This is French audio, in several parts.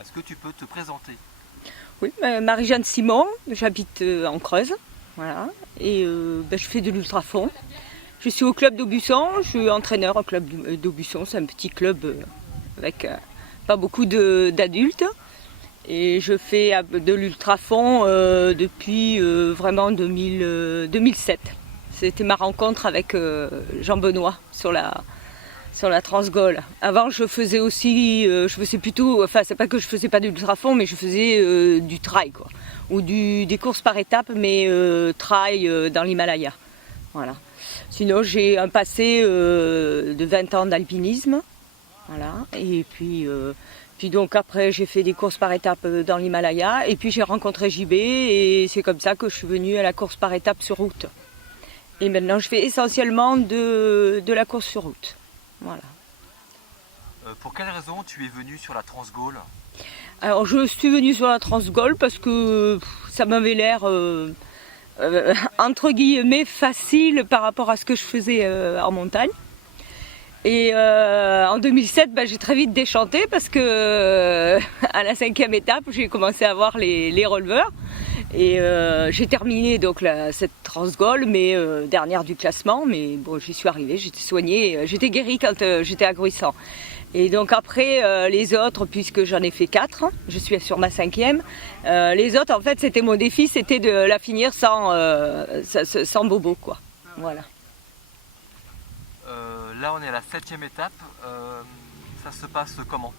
Est-ce que tu peux te présenter? Oui, Marie-Jeanne Simon, j'habite en Creuse, voilà, et je fais de l'ultrafond. Je suis au club d'Aubusson, je suis entraîneur au club d'Aubusson, c'est un petit club avec pas beaucoup d'adultes. Et je fais de l'ultrafond depuis vraiment 2007. C'était ma rencontre avec Jean Benoît sur la Transgol. Avant, je faisais aussi, je faisais plutôt, enfin, c'est pas que je faisais pas de l'ultrafond, mais je faisais du trail, quoi, ou des courses par étapes, mais trail dans l'Himalaya. Voilà. Sinon, j'ai un passé de 20 ans d'alpinisme, voilà, et puis donc après j'ai fait des courses par étapes dans l'Himalaya et puis j'ai rencontré JB et c'est comme ça que je suis venue à la course par étapes sur route. Et maintenant je fais essentiellement de la course sur route. Voilà. Pour quelle raison tu es venu sur la Transgol? Alors je suis venue sur la Transgol parce que ça m'avait l'air entre guillemets facile par rapport à ce que je faisais en montagne. Et en 2007, j'ai très vite déchanté parce que à la 5e étape, j'ai commencé à voir les releveurs. Et j'ai terminé donc cette Transgol, mais dernière du classement. Mais bon, j'y suis arrivée, j'étais soignée, j'étais guérie quand j'étais à Gruissant. Et donc après les autres, puisque j'en ai fait 4, je suis sur ma 5e. Les autres, en fait, c'était mon défi, c'était de la finir sans bobo, quoi. Voilà. Là, on est à la 7e étape. Ça se passe comment?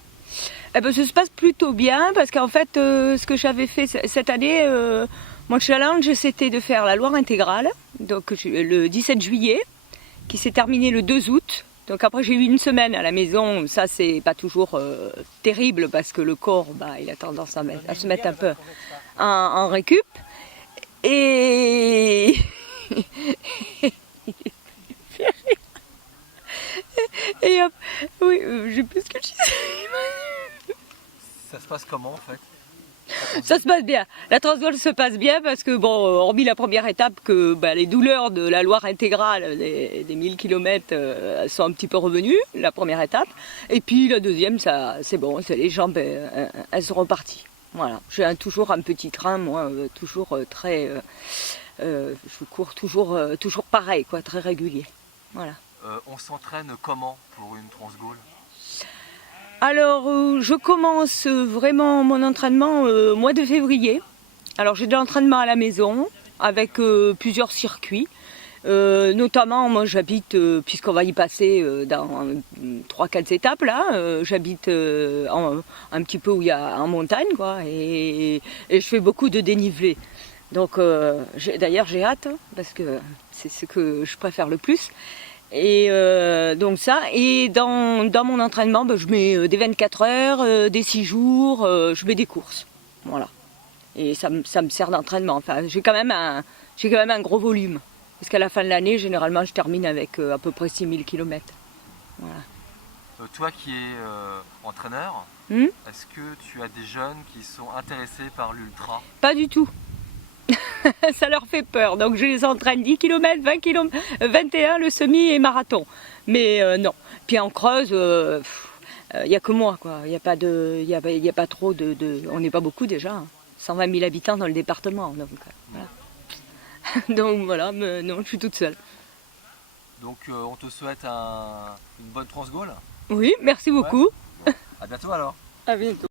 Eh ben, ça se passe plutôt bien parce qu'en fait, ce que j'avais fait cette année, mon challenge, c'était de faire la Loire intégrale, donc le 17 juillet, qui s'est terminé le 2 août. Donc après, j'ai eu une semaine à la maison. Ça, c'est pas toujours terrible parce que le corps, il a tendance à se mettre un peu en récup. Et et hop, oui, j'ai plus ce que je disais. Ça se passe comment en fait? Ça se passe bien. La Transgol se passe bien parce que, bon, hormis la première étape, que les douleurs de la Loire intégrale des 1000 km sont un petit peu revenues, la première étape. Et puis la deuxième, ça, c'est bon, c'est les jambes, elles sont reparties. Voilà. J'ai toujours un petit train, moi, toujours très. Je cours toujours pareil, quoi, très régulier. Voilà. On s'entraîne comment pour une Transgol? Alors, je commence vraiment mon entraînement au mois de février. Alors, j'ai de l'entraînement à la maison avec plusieurs circuits. Notamment, moi j'habite, puisqu'on va y passer dans 3-4 étapes là, j'habite un petit peu où il y a en montagne, quoi, et je fais beaucoup de dénivelé. Donc, d'ailleurs, j'ai hâte, parce que c'est ce que je préfère le plus. Et donc ça, et dans mon entraînement, je mets des 24 heures, des 6 jours, je mets des courses. Voilà. Et ça me sert d'entraînement. Enfin, j'ai quand même un gros volume. Parce qu'à la fin de l'année, généralement, je termine avec à peu près 6000 km. Voilà. Toi qui es entraîneur, est-ce que tu as des jeunes qui sont intéressés par l'ultra? Pas du tout. Ça leur fait peur. Donc je les entraîne 10 km, 20 km, 21 le semi et marathon. Mais non. Puis en Creuse, il n'y a que moi, quoi. Il n'y a pas trop de. On n'est pas beaucoup déjà. 120 000 habitants dans le département. Donc voilà. Donc voilà, mais non, je suis toute seule. Donc on te souhaite une bonne Transgol. Oui, merci beaucoup. Ouais. Bon. À bientôt alors. À bientôt.